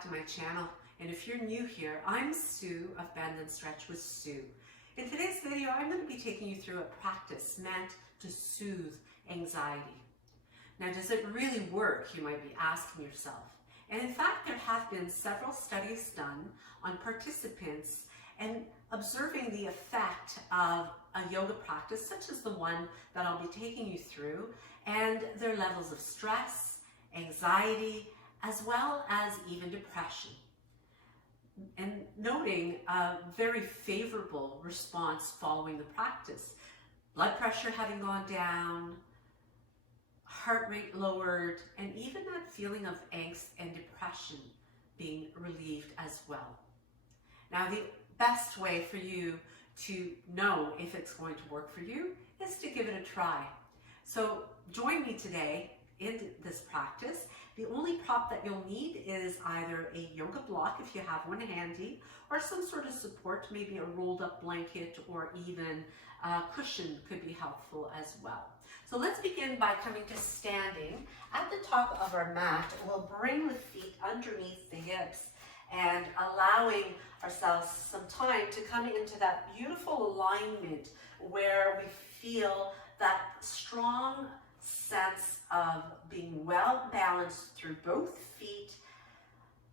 back to my channel. And if you're new here, I'm Sue of Bendnstretch with Sue. In today's video, I'm going to be taking you through a practice meant to soothe anxiety. Now, does it really work, you might be asking yourself. And in fact, there have been several studies done on participants and observing the effect of a yoga practice, such as the one that I'll be taking you through, and their levels of stress, anxiety, as well as even depression. And noting a very favorable response following the practice. Blood pressure having gone down, heart rate lowered, and even that feeling of angst and depression being relieved as well. Now, the best way for you to know if it's going to work for you is to give it a try. So join me today in this practice. The only prop that you'll need is either a yoga block, if you have one handy, or some sort of support, maybe a rolled up blanket or even a cushion could be helpful as well. So let's begin by coming to standing at the top of our mat. We'll bring the feet underneath the hips and allowing ourselves some time to come into that beautiful alignment where we feel that strong sense of being well balanced through both feet,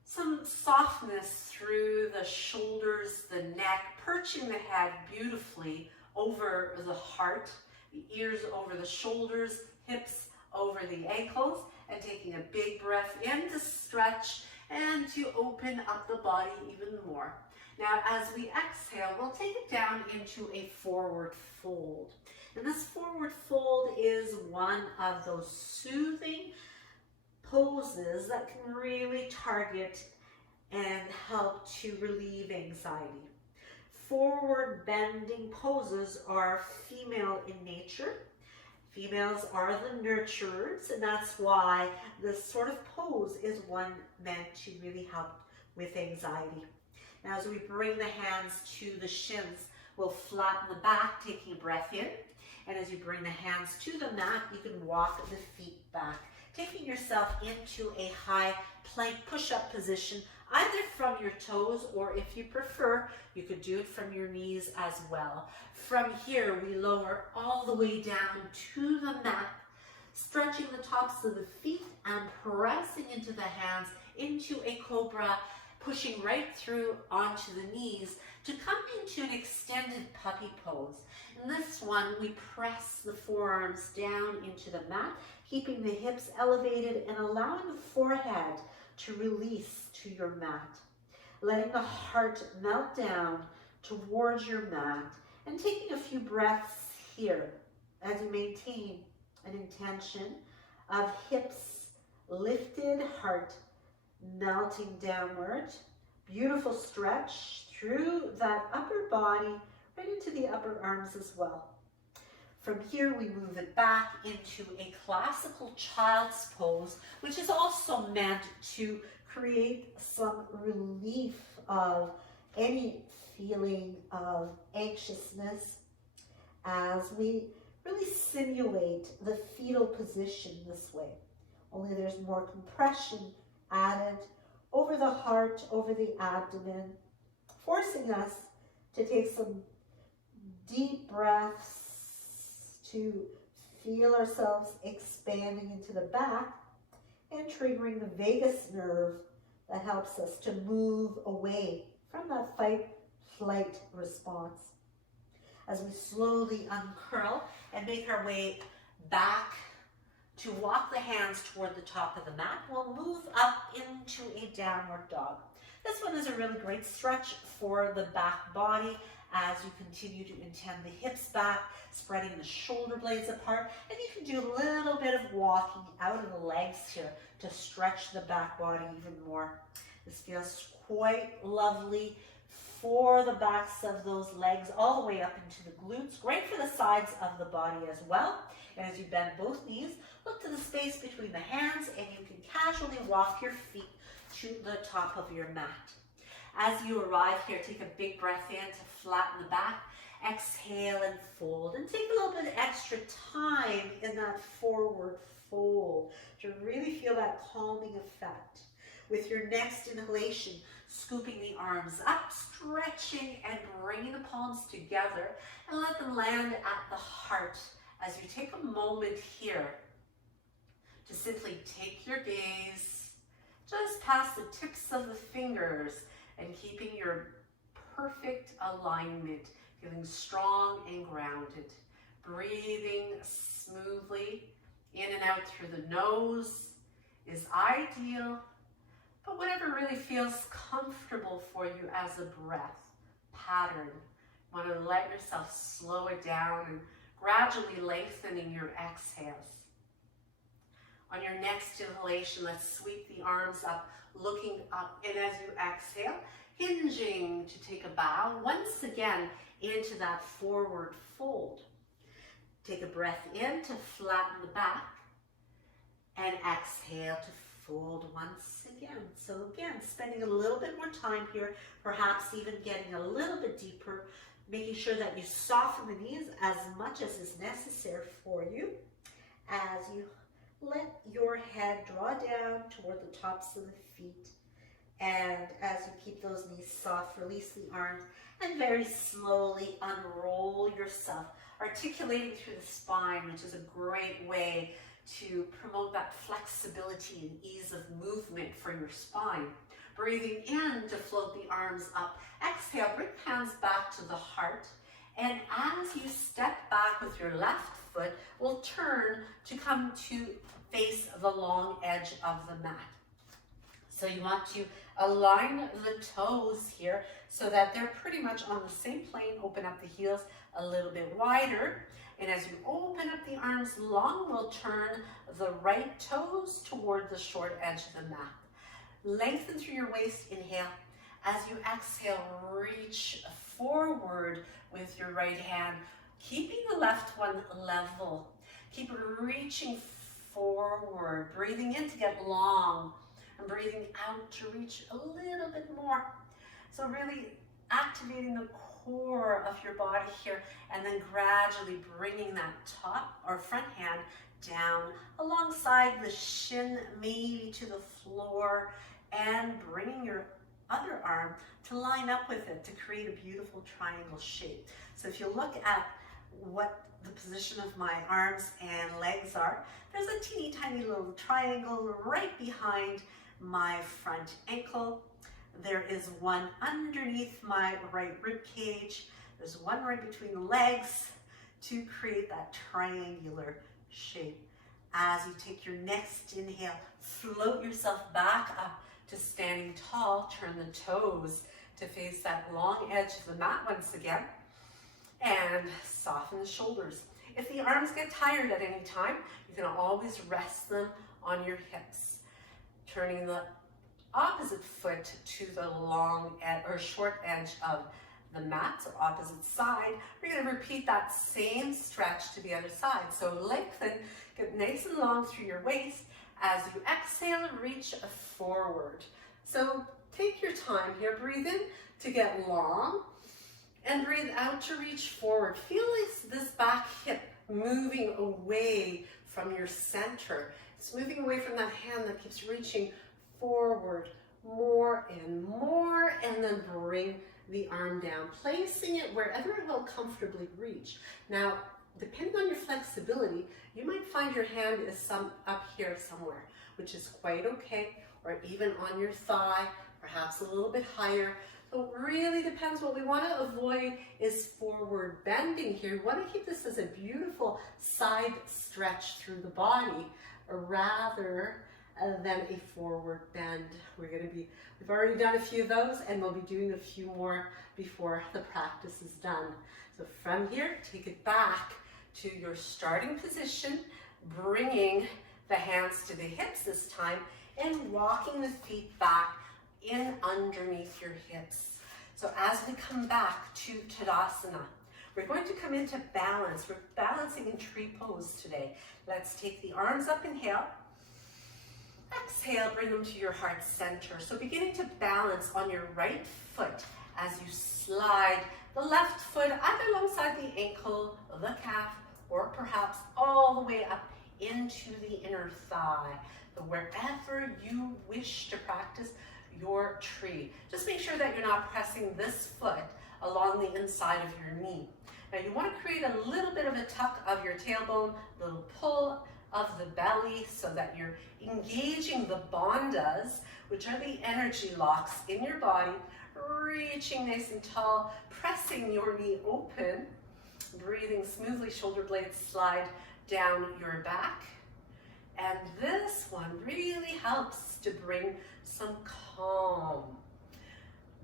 some softness through the shoulders, the neck, perching the head beautifully over the heart, the ears over the shoulders, hips over the ankles, and taking a big breath in to stretch and to open up the body even more. Now, as we exhale, we'll take it down into a forward fold. And this forward fold is one of those soothing poses that can really target and help to relieve anxiety. Forward bending poses are female in nature. Females are the nurturers, and that's why this sort of pose is one meant to really help with anxiety. Now, as we bring the hands to the shins, we'll flatten the back, taking a breath in. And as you bring the hands to the mat, you can walk the feet back, taking yourself into a high plank push-up position, either from your toes, or if you prefer, you could do it from your knees as well. From here, we lower all the way down to the mat, stretching the tops of the feet and pressing into the hands into a cobra, pushing right through onto the knees to come into an extended puppy pose. In this one, we press the forearms down into the mat, keeping the hips elevated and allowing the forehead to release to your mat. Letting the heart melt down towards your mat and taking a few breaths here as you maintain an intention of hips lifted, heart melting downward. Beautiful stretch through that upper body, right into the upper arms as well. From here, we move it back into a classical child's pose, which is also meant to create some relief of any feeling of anxiousness as we really simulate the fetal position this way. Only there's more compression added over the heart, over the abdomen, forcing us to take some deep breaths to feel ourselves expanding into the back and triggering the vagus nerve that helps us to move away from that fight-flight response. As we slowly uncurl and make our way back to walk the hands toward the top of the mat, we'll move up into a downward dog. This one is a really great stretch for the back body as you continue to intend the hips back, spreading the shoulder blades apart, and you can do a little bit of walking out of the legs here to stretch the back body even more. This feels quite lovely for the backs of those legs all the way up into the glutes. Great for the sides of the body as well. And as you bend both knees, look to the space between the hands and you can casually walk your feet to the top of your mat. As you arrive here, take a big breath in to flatten the back. Exhale and fold, and take a little bit extra time in that forward fold to really feel that calming effect. With your next inhalation, scooping the arms up, stretching and bringing the palms together, and let them land at the heart as you take a moment here to simply take your gaze just past the tips of the fingers and keeping your perfect alignment, feeling strong and grounded. Breathing smoothly in and out through the nose is ideal, but whatever really feels comfortable for you as a breath pattern. You want to let yourself slow it down and gradually lengthening your exhales. On your next inhalation, let's sweep the arms up, looking up, and as you exhale, hinging to take a bow once again into that forward fold. Take a breath in to flatten the back, and exhale to fold once again. So again, spending a little bit more time here, perhaps even getting a little bit deeper, making sure that you soften the knees as much as is necessary for you as you let your head draw down toward the tops of the feet. And as you keep those knees soft, release the arms and very slowly unroll yourself, articulating through the spine, which is a great way to promote that flexibility and ease of movement for your spine. Breathing in to float the arms up. Exhale, bring hands back to the heart. And as you step back with your left foot, we'll turn to come to face the long edge of the mat. So you want to align the toes here so that they're pretty much on the same plane. Open up the heels a little bit wider. And as you open up the arms long, we'll turn the right toes toward the short edge of the mat. Lengthen through your waist, inhale. As you exhale, reach forward with your right hand, keeping the left one level. Keep reaching forward, breathing in to get long, and breathing out to reach a little bit more. So really activating the core of your body here, and then gradually bringing that top or front hand down alongside the shin, maybe to the floor, and bringing your other arm to line up with it to create a beautiful triangle shape. So if you look at what the position of my arms and legs are, there's a teeny tiny little triangle right behind my front ankle. There is one underneath my right rib cage. There's one right between the legs to create that triangular shape. As you take your next inhale, float yourself back up to standing tall. Turn the toes to face that long edge of the mat once again. And soften the shoulders. If the arms get tired at any time, you can always rest them on your hips. Turning the opposite foot to the long edge or short edge of the mat, so opposite side. We're going to repeat that same stretch to the other side. So lengthen, get nice and long through your waist. As you exhale, reach forward. So take your time here. Breathe in to get long and breathe out to reach forward. Feel this back hip moving away from your center. It's moving away from that hand that keeps reaching forward more, and then bring the arm down, placing it wherever it will comfortably reach. Now, depending on your flexibility, you might find your hand is up here somewhere, which is quite okay, or even on your thigh, perhaps a little bit higher. So it really depends. What we want to avoid is forward bending here. We want to keep this as a beautiful side stretch through the body rather than a forward bend. We've already done a few of those, and we'll be doing a few more before the practice is done. So from here, take it back to your starting position, bringing the hands to the hips this time, and walking the feet back in underneath your hips. So as we come back to Tadasana, we're going to come into balance. We're balancing in tree pose today. Let's take the arms up, inhale. Exhale, bring them to your heart center. So beginning to balance on your right foot as you slide the left foot either alongside the ankle, the calf, or perhaps all the way up into the inner thigh. So wherever you wish to practice your tree, just make sure that you're not pressing this foot along the inside of your knee. Now you want to create a little bit of a tuck of your tailbone, a little pull of the belly so that you're engaging the bandhas, which are the energy locks in your body, reaching nice and tall, pressing your knee open, breathing smoothly, shoulder blades slide down your back. And this one really helps to bring some calm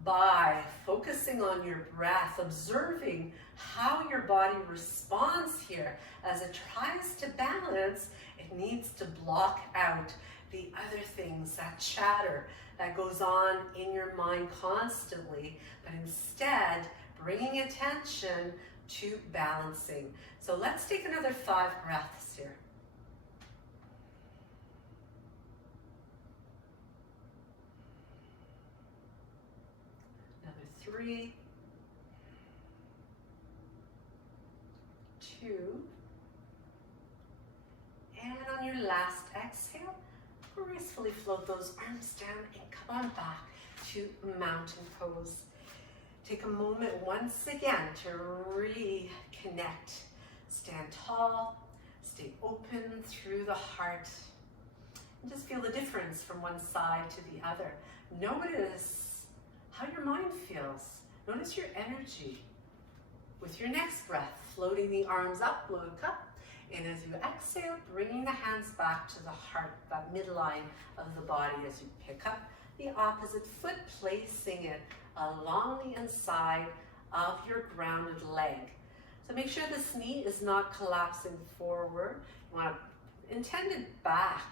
by focusing on your breath, observing how your body responds here. As it tries to balance, it needs to block out the other things, that chatter that goes on in your mind constantly, but instead bringing attention to balancing. So let's take another 5 breaths here. Another 3, 2, and on your last exhale, gracefully float those arms down and come on back to mountain pose. Take a moment once again to reconnect. Stand tall, stay open through the heart, and just feel the difference from one side to the other. Notice how your mind feels. Notice your energy. With your next breath, floating the arms up, look up, and as you exhale, bringing the hands back to the heart, that midline of the body as you pick up the opposite foot, placing it along the inside of your grounded leg. So make sure this knee is not collapsing forward. You want to intend it back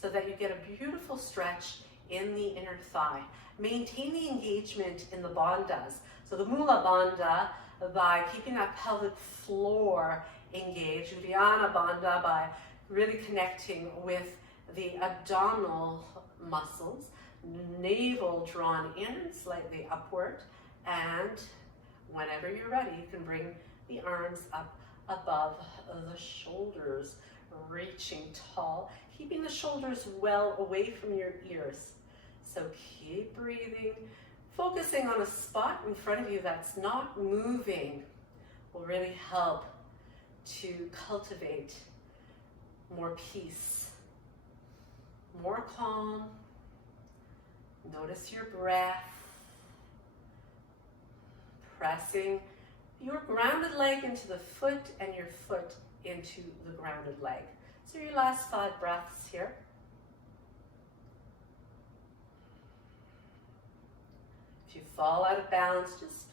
so that you get a beautiful stretch in the inner thigh. Maintain the engagement in the bandhas. So the Mula Bandha by keeping that pelvic floor engaged, Uddiyana Bandha by really connecting with the abdominal muscles, navel drawn in slightly upward, and whenever you're ready, you can bring the arms up above the shoulders, reaching tall, keeping the shoulders well away from your ears. So keep breathing, focusing on a spot in front of you that's not moving will really help to cultivate more peace, more calm. Notice your breath, pressing your grounded leg into the foot and your foot into the grounded leg. So your last 5 breaths here. If you fall out of balance, just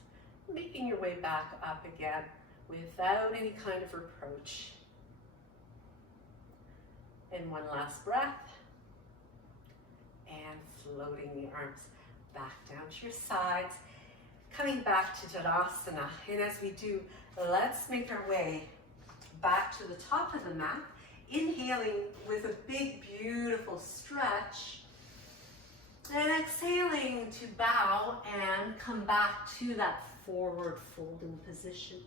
making your way back up again without any kind of reproach. And one last breath. And floating the arms back down to your sides. Coming back to Tadasana. And as we do, let's make our way back to the top of the mat. Inhaling with a big, beautiful stretch. And exhaling to bow and come back to that forward folding position.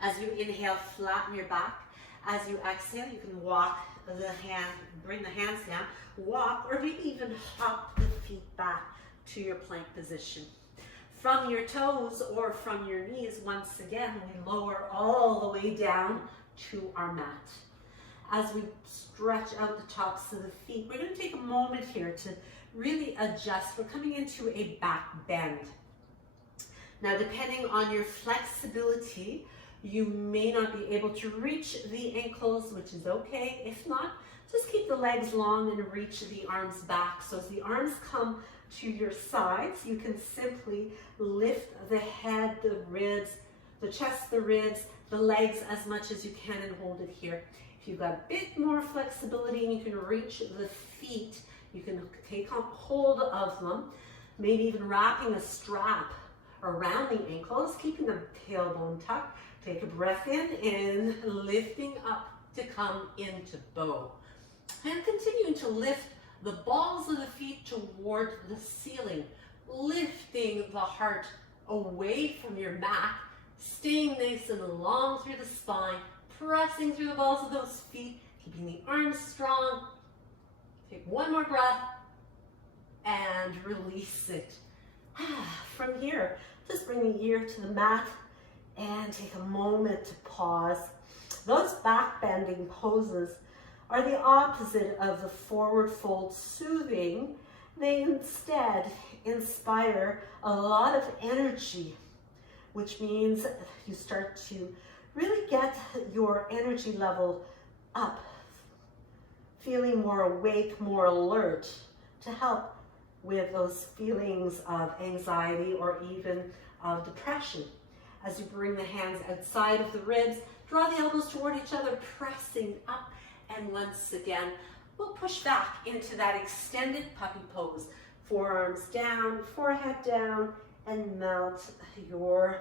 As you inhale, flatten your back. As you exhale, you can walk the hand, bring the hands down, walk, or maybe even hop the feet back to your plank position. From your toes or from your knees, once again, we lower all the way down to our mat. As we stretch out the tops of the feet, we're going to take a moment here to really adjust. We're coming into a back bend. Now, depending on your flexibility, you may not be able to reach the ankles, which is okay. If not, just keep the legs long and reach the arms back. So as the arms come to your sides, you can simply lift the head, the ribs, the chest, the ribs, the legs as much as you can and hold it here. If you've got a bit more flexibility and you can reach the feet, you can take hold of them, maybe even wrapping a strap around the ankles, keeping the tailbone tucked. Take a breath in and lifting up to come into bow. And continuing to lift the balls of the feet toward the ceiling, lifting the heart away from your mat, staying nice and long through the spine, pressing through the balls of those feet, keeping the arms strong. Take one more breath and release it. From here, just bring the ear to the mat and take a moment to pause. Those back bending poses are the opposite of the forward fold soothing. They instead inspire a lot of energy, which means you start to really get your energy level up, feeling more awake, more alert, to help with those feelings of anxiety or even of depression. As you bring the hands outside of the ribs, draw the elbows toward each other, pressing up, and once again, we'll push back into that extended puppy pose. Forearms down, forehead down, and melt your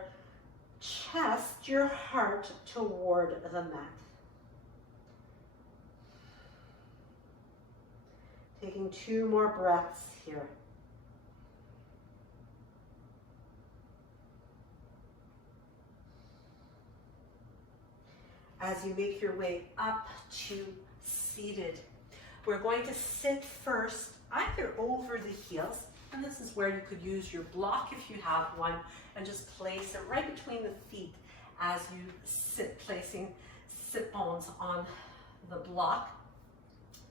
chest, your heart toward the mat. Taking 2 more breaths here. As you make your way up to seated, we're going to sit first either over the heels, and this is where you could use your block if you have one, and just place it right between the feet as you sit, placing sit bones on the block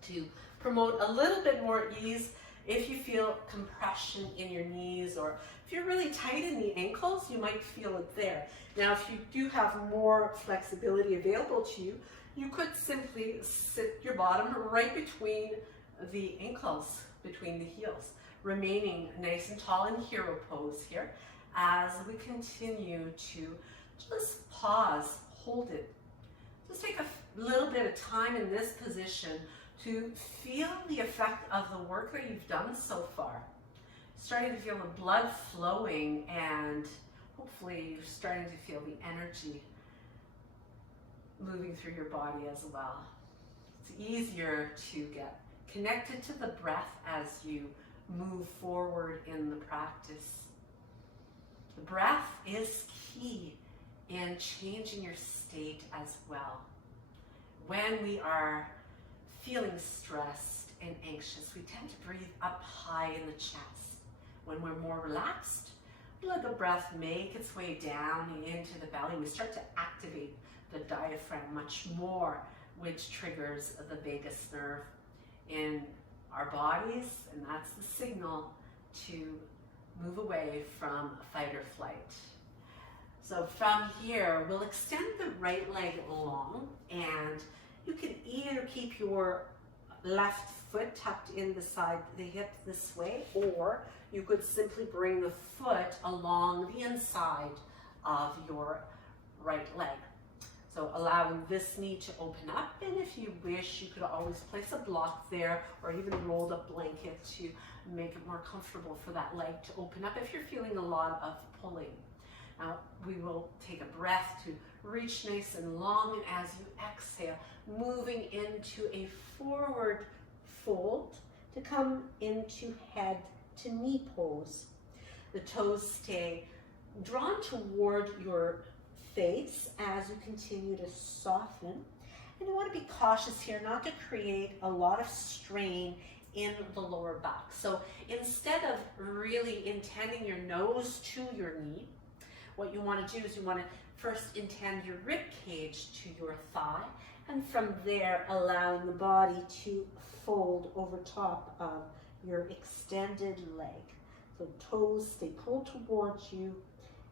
to promote a little bit more ease. If you feel compression in your knees, or if you're really tight in the ankles, you might feel it there. Now, if you do have more flexibility available to you, you could simply sit your bottom right between the ankles, between the heels, remaining nice and tall in hero pose here as we continue to just pause, hold it. Just take a little bit of time in this position to feel the effect of the work that you've done so far. Starting to feel the blood flowing, and hopefully you're starting to feel the energy moving through your body as well. It's easier to get connected to the breath as you move forward in the practice. The breath is key in changing your state as well. When we are feeling stressed and anxious, we tend to breathe up high in the chest. When we're more relaxed, we let the breath make its way down into the belly. We start to activate the diaphragm much more, which triggers the vagus nerve in our bodies, and that's the signal to move away from fight or flight. So from here, we'll extend the right leg long, and you can either keep your left foot tucked in beside the hip this way, or you could simply bring the foot along the inside of your right leg. So allowing this knee to open up, and if you wish, you could always place a block there or even a rolled up blanket to make it more comfortable for that leg to open up if you're feeling a lot of pulling. Now we will take a breath to reach nice and long, and as you exhale, moving into a forward fold to come into head to knee pose. The toes stay drawn toward your face as you continue to soften. And you want to be cautious here not to create a lot of strain in the lower back. So instead of really intending your nose to your knee, what you want to do is you want to first intend your rib cage to your thigh, and from there allowing the body to fold over top of your extended leg. So toes stay pulled towards you,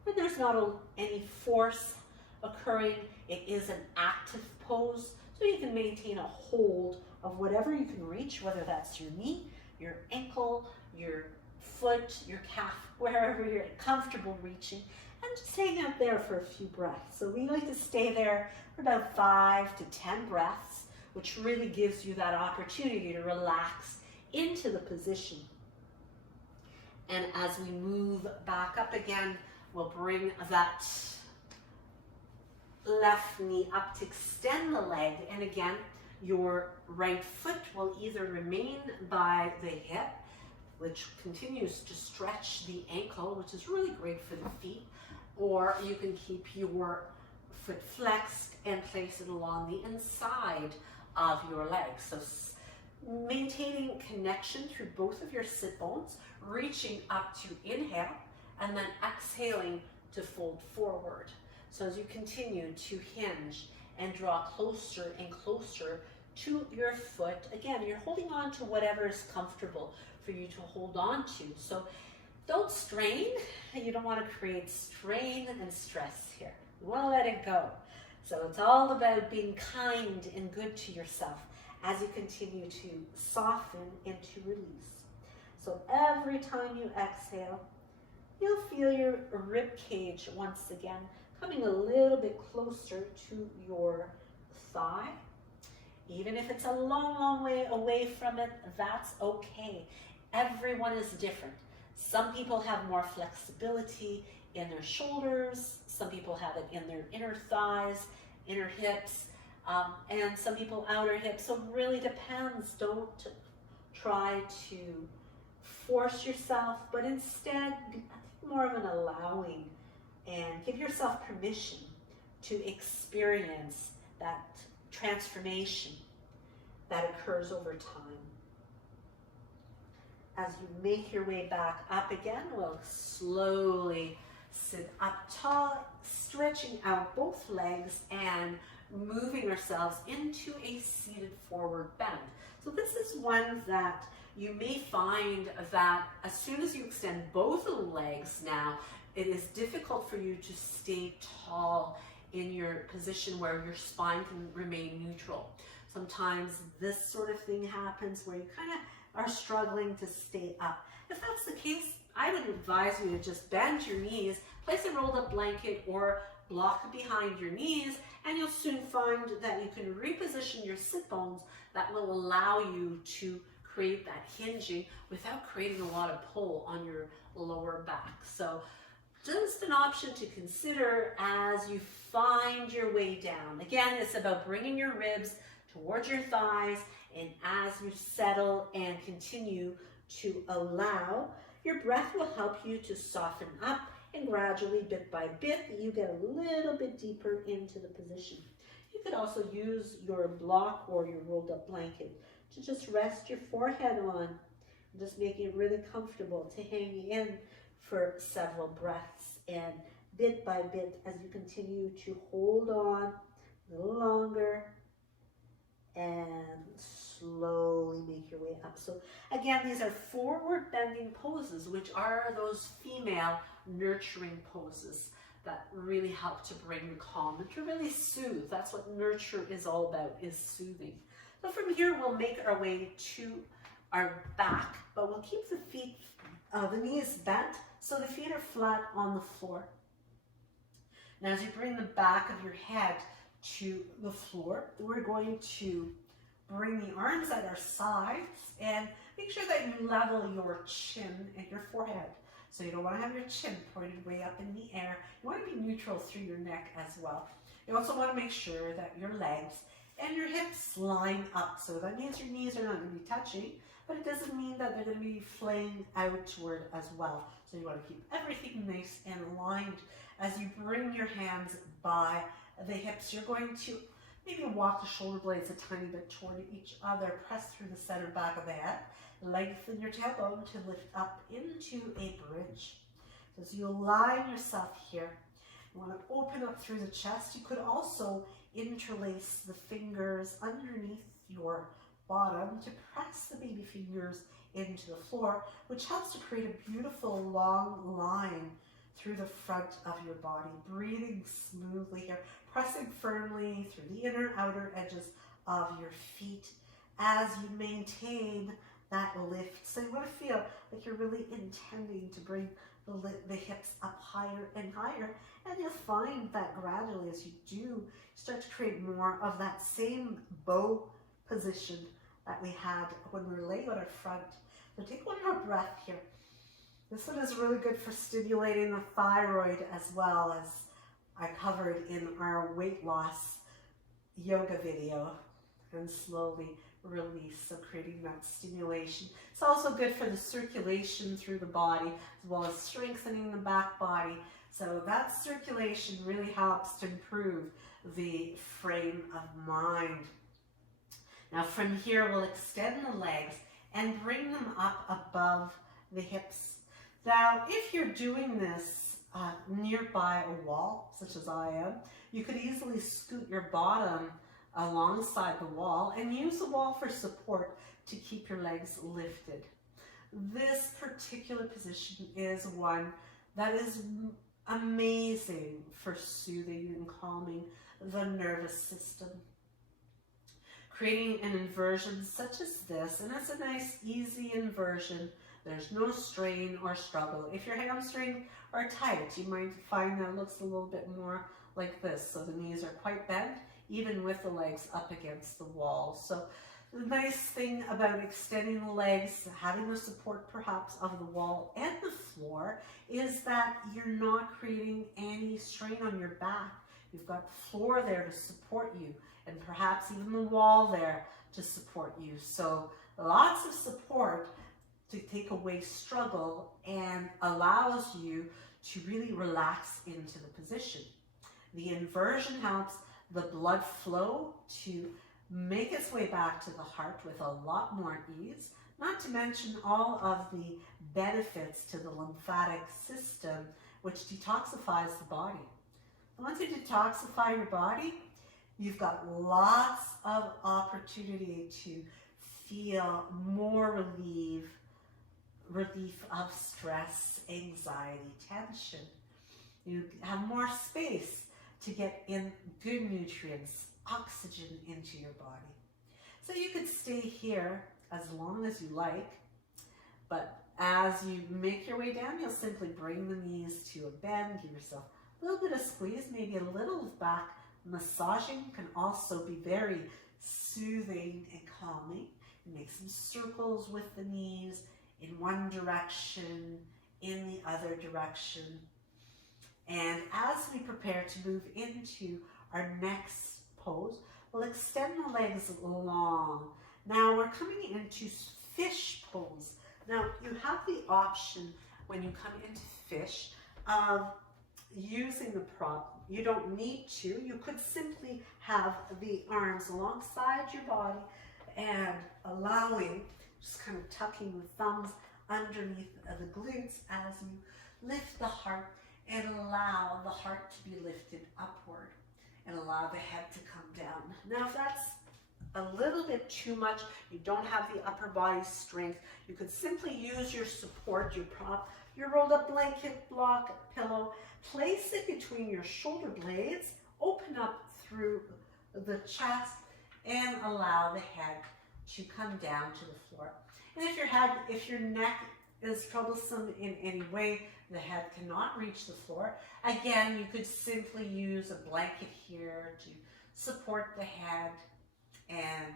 and there's not any force occurring. It is an active pose, so you can maintain a hold of whatever you can reach, whether that's your knee, your ankle, your foot, your calf, wherever you're comfortable reaching, and just hang out there for a few breaths. So we like to stay there for about 5 to 10 breaths, which really gives you that opportunity to relax into the position. And as we move back up again, we'll bring that left knee up to extend the leg, and again, your right foot will either remain by the hip, which continues to stretch the ankle, which is really great for the feet, or you can keep your foot flexed, and place it along the inside of your legs. So maintaining connection through both of your sit bones, reaching up to inhale, and then exhaling to fold forward. So as you continue to hinge and draw closer and closer to your foot, again, you're holding on to whatever is comfortable for you to hold on to. So don't strain. You don't want to create strain and stress here. You want to let it go. So it's all about being kind and good to yourself as you continue to soften and to release. So every time you exhale, you'll feel your rib cage once again coming a little bit closer to your thigh. Even if it's a long, long way away from it, that's okay. Everyone is different. Some people have more flexibility in their shoulders, some people have it in their inner thighs, inner hips, and some people outer hips. So it really depends. Don't try to force yourself, but instead be more of an allowing and give yourself permission to experience that transformation that occurs over time. As you make your way back up again, we'll slowly sit up tall, stretching out both legs and moving ourselves into a seated forward bend. So this is one that you may find that as soon as you extend both of the legs now, it is difficult for you to stay tall in your position where your spine can remain neutral. Sometimes this sort of thing happens where you kind of are struggling to stay up. If that's the case, I would advise you to just bend your knees, place a rolled up blanket or block behind your knees, and you'll soon find that you can reposition your sit bones that will allow you to create that hinging without creating a lot of pull on your lower back. So just an option to consider as you find your way down. Again, it's about bringing your ribs towards your thighs, and as you settle and continue to allow, your breath will help you to soften up, and gradually, bit by bit, you get a little bit deeper into the position. You could also use your block or your rolled up blanket to just rest your forehead on, just making it really comfortable to hang in for several breaths. And bit by bit, as you continue to hold on a little longer and slowly make your way up. So again, these are forward bending poses, which are those female nurturing poses that really help to bring the calm and to really soothe. That's what nurture is all about, is soothing. So from here, we'll make our way to our back, but we'll keep the feet, the knees bent, so the feet are flat on the floor. Now, as you bring the back of your head to the floor, we're going to bring the arms at our sides and make sure that you level your chin and your forehead. So you don't want to have your chin pointed way up in the air. You want to be neutral through your neck as well. You also want to make sure that your legs and your hips line up. So that means your knees are not going to be touching, but it doesn't mean that they're going to be flaying outward as well. So you want to keep everything nice and aligned. As you bring your hands by the hips, you're going to maybe walk the shoulder blades a tiny bit toward each other. Press through the center back of the head. Lengthen your tailbone to lift up into a bridge. So as you align yourself here, you want to open up through the chest. You could also interlace the fingers underneath your bottom to press the baby fingers into the floor, which helps to create a beautiful long line through the front of your body. Breathing smoothly here, pressing firmly through the inner outer edges of your feet as you maintain that lift. So you want to feel like you're really intending to bring the hips up higher and higher, and you'll find that gradually as you do, start to create more of that same bow position that we had when we were laying on our front. So take one more breath here. This one is really good for stimulating the thyroid, as well as I covered in our weight loss yoga video, and slowly release, so creating that stimulation. It's also good for the circulation through the body, as well as strengthening the back body. So that circulation really helps to improve the frame of mind. Now from here, we'll extend the legs and bring them up above the hips. Now, if you're doing this nearby a wall, such as I am, you could easily scoot your bottom alongside the wall and use the wall for support to keep your legs lifted. This particular position is one that is amazing for soothing and calming the nervous system. Creating an inversion such as this, and it's a nice easy inversion. There's no strain or struggle. If your hamstrings are tight, you might find that it looks a little bit more like this. So the knees are quite bent, even with the legs up against the wall. So the nice thing about extending the legs, having the support perhaps of the wall and the floor, is that you're not creating any strain on your back. You've got floor there to support you, and perhaps even the wall there to support you. So lots of support to take away struggle and allows you to really relax into the position. The inversion helps the blood flow to make its way back to the heart with a lot more ease, not to mention all of the benefits to the lymphatic system, which detoxifies the body. Once you detoxify your body, you've got lots of opportunity to feel more relief of stress, anxiety, tension. You have more space to get in good nutrients, oxygen into your body. So you could stay here as long as you like, but as you make your way down, you'll simply bring the knees to a bend, give yourself a little bit of squeeze, maybe a little back massaging can also be very soothing and calming. Make some circles with the knees in one direction, in the other direction. And as we prepare to move into our next pose, we'll extend the legs long. Now we're coming into fish pose. Now you have the option when you come into fish of using the prop. You don't need to. You could simply have the arms alongside your body and allowing, just kind of tucking the thumbs underneath the glutes as you lift the heart and allow the heart to be lifted upward and allow the head to come down. Now if that's a little bit too much, you don't have the upper body strength, you could simply use your support, your prop, your rolled up blanket, block, pillow, place it between your shoulder blades, open up through the chest and allow the head to come down to the floor. And if your neck is troublesome in any way, the head cannot reach the floor, again, you could simply use a blanket here to support the head and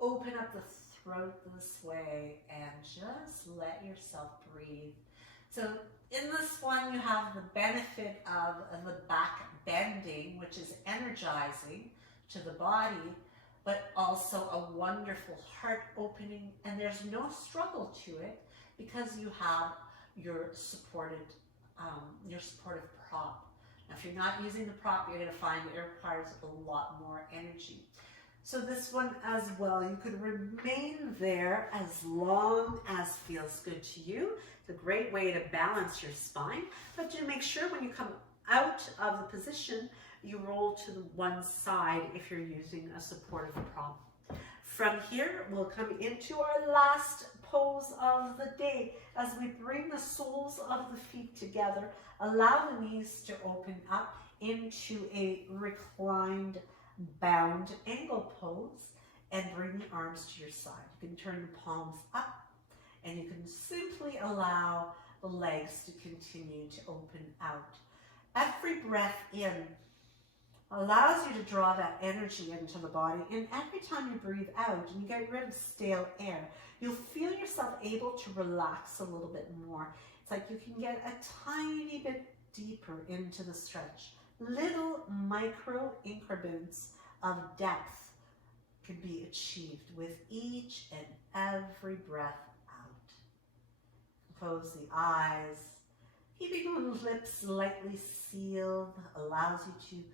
open up the throat this way and just let yourself breathe. So in this one, you have the benefit of the back bending, which is energizing to the body, but also a wonderful heart opening, and there's no struggle to it because you have your supportive prop. Now, if you're not using the prop, you're going to find that it requires a lot more energy. So this one as well, you could remain there as long as feels good to you. It's a great way to balance your spine, but do make sure when you come out of the position, you roll to the one side if you're using a supportive prop. From here, we'll come into our last pose of the day as we bring the soles of the feet together. Allow the knees to open up into a reclined bound angle pose and bring the arms to your side. You can turn the palms up and you can simply allow the legs to continue to open out. Every breath in allows you to draw that energy into the body, and every time you breathe out and you get rid of stale air, you'll feel yourself able to relax a little bit more. It's like you can get a tiny bit deeper into the stretch. Little micro increments of depth can be achieved with each and every breath out. Close the eyes. Keeping the lips lightly sealed allows you to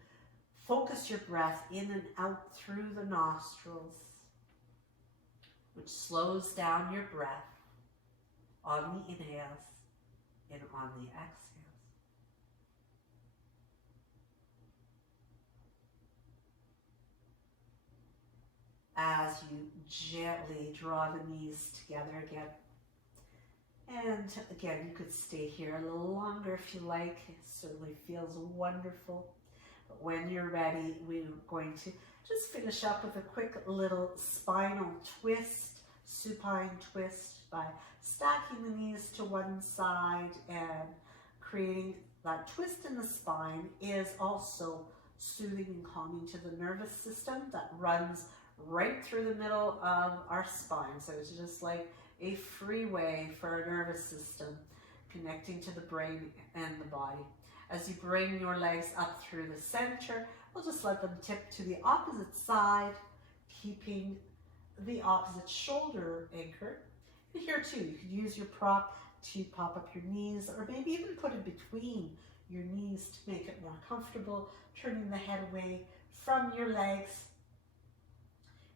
focus your breath in and out through the nostrils, which slows down your breath on the inhales and on the exhales. As you gently draw the knees together again. And again, you could stay here a little longer if you like. It certainly feels wonderful. But when you're ready, we're going to just finish up with a quick little spinal twist, supine twist, by stacking the knees to one side and creating that twist in the spine is also soothing and calming to the nervous system that runs right through the middle of our spine. So it's just like a freeway for our nervous system, connecting to the brain and the body. As you bring your legs up through the center, we'll just let them tip to the opposite side, keeping the opposite shoulder anchored. And here too, you could use your prop to pop up your knees, or maybe even put it between your knees to make it more comfortable. Turning the head away from your legs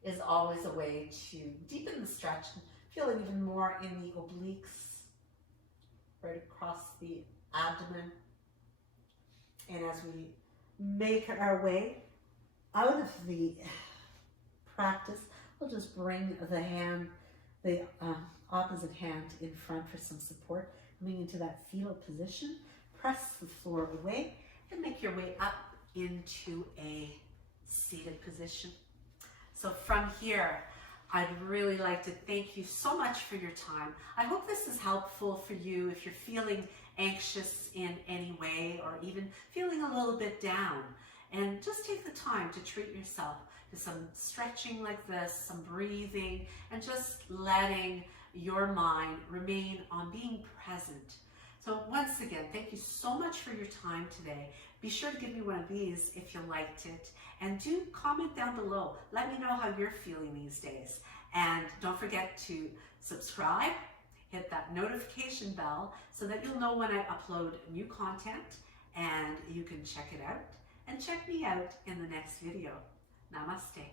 is always a way to deepen the stretch and feel it even more in the obliques, right across the abdomen. And as we make our way out of the practice, we'll just bring the hand, the opposite hand in front for some support, coming into that fetal position. Press the floor away and make your way up into a seated position. So from here, I'd really like to thank you so much for your time. I hope this is helpful for you if you're feeling anxious in any way or even feeling a little bit down. And just take the time to treat yourself to some stretching like this, some breathing, and just letting your mind remain on being present. So once again, thank you so much for your time today. Be sure to give me one of these if you liked it. And do comment down below. Let me know how you're feeling these days. And don't forget to subscribe, hit that notification bell so that you'll know when I upload new content and you can check it out. And check me out in the next video. Namaste.